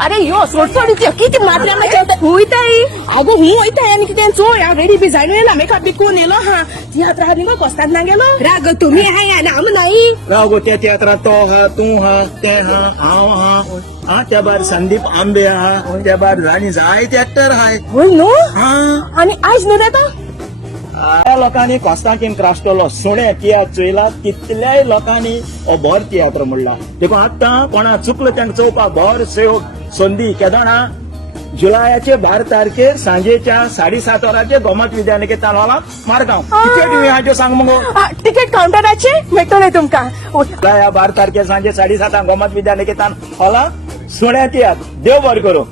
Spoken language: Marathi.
अरे यो सोडसोडीचे किती मात्रा वयताय अगो हूं वयताय आनी कितें चोय हांव रेडी बी जायन येयला मेकअप बी करून येयलो हा तियात्र आहा न्ही कोस्ताद ना गेलो राग तुमी हाय आनी आम नाही राव गो त्या तियात्रात तो हा तू हा ते हा हांव हा त्या भायर संदीप आंबे हा त्या भायर आनी जायते एक्टर हाय होय न्हू हा आनी आयज न्हू रेता त्या लोकांनी कोस्ताकीन क्राश्टलो सुणे तियात्र चोयला तितल्याय लोकांनी हो बोर तियात्र म्हणला देखून आतां कोणा चुकलो तांकां चोवपाक बोर संदी केदाणा जुलयाचे 12 तारखेर सांजेच्या 7:30 वरांचेर गोमत विद्यानिकेतन हॉलांत मारगांव तिकेट बी हाच्यो सांग मगो तिकेट काउंटराचेर मेळटले तुमकां जुलया 12 तारखेर सांजे 7:30 गोमत विद्यानिकेतन हॉलांत सुणे तियात्र देव बरें करूं